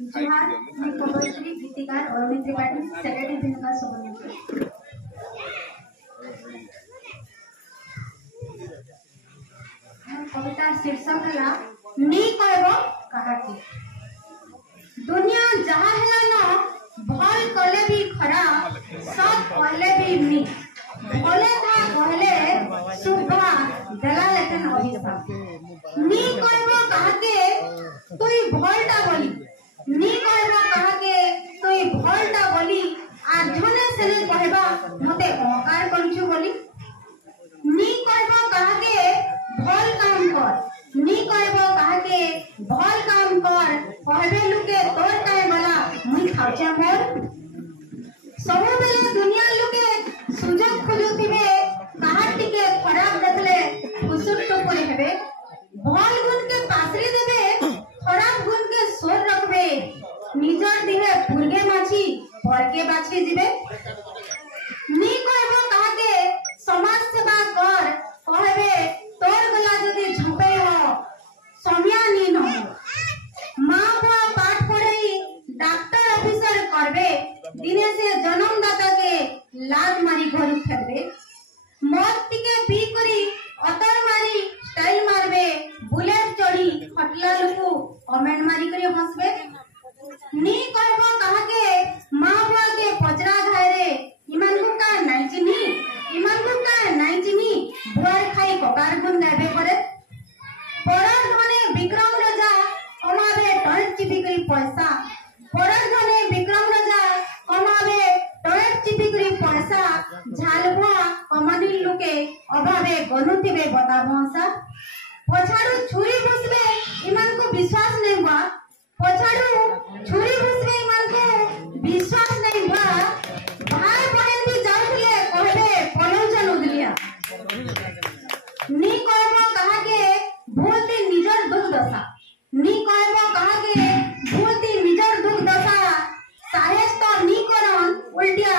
जोहार मैं कवयित्री गीतिकार अरुणी त्रिपाठी सेक्रेटरी भिन्नका सभापति। कविता शीर्षक है नी कहबो काहाकी। दुनिया जहाँ है ना भल कले भी खराब सब कहले भी मी भले था कहले सुभा दला लेकिन अभिशाप नी कहबो काहाके तुई भलटा बोली नी कहबो काहाके तुई भलटा बोली आधने सेने कहबा मते अहंकार करछु बोली नी कहबो काहाके भल काम कर नी कहबो काहाके भल काम कर कहबे लुके तोर काय बला मुई खाउछे मोर सब बेले दुनिया लुके सुजोग खोजुथिबे काहा टिके खराब देखले खुसुट तो कोई हेबे भल गुण के पासरी देबे खराब गुण के सोर रखबे निजर दिहे पुरगे माछी परके बाछी जिबे नी कहबो काहाके समाज सेवा कर कहबे तोर गला जदी झपे हो समिया नी न मां बुआ पाठ पढ़ई डॉक्टर ऑफिसर करबे दिने से जन्मदाता के लात मारी घर फेरबे मौत टिके पी करी अतर मारी स्टाइल मारबे बुलेट चढ़ी खटला लोको कमेंट मारी करी हंसबे नी कहबो काहाके मां बुआ के पचरा खाए रे इमान को का नाइ चिनी इमान को का नाइ चिनी भुआर खाई ककार गुण गाबे करे परार धने विक्रम राजा कमावे टन चिपिकरी पैसा परार धने विक्रम राजा कमावे टन चिपिकरी पैसा झालबुआ कमानी लोके अभावे गनुतिबे बता भंसा पछाडू छुरी घुसबे इमान को विश्वास नहीं बा पछाडू छुरी घुसबे इमान को विश्वास नहीं बा भाई बहन भी जाउले कहबे पलौचन उदलिया नी कहबो काहाके भूलती निजर दुख दशा नी कहबो काहाके भूलती निजर दुख दशा साहेस तो नी करन उल्टिया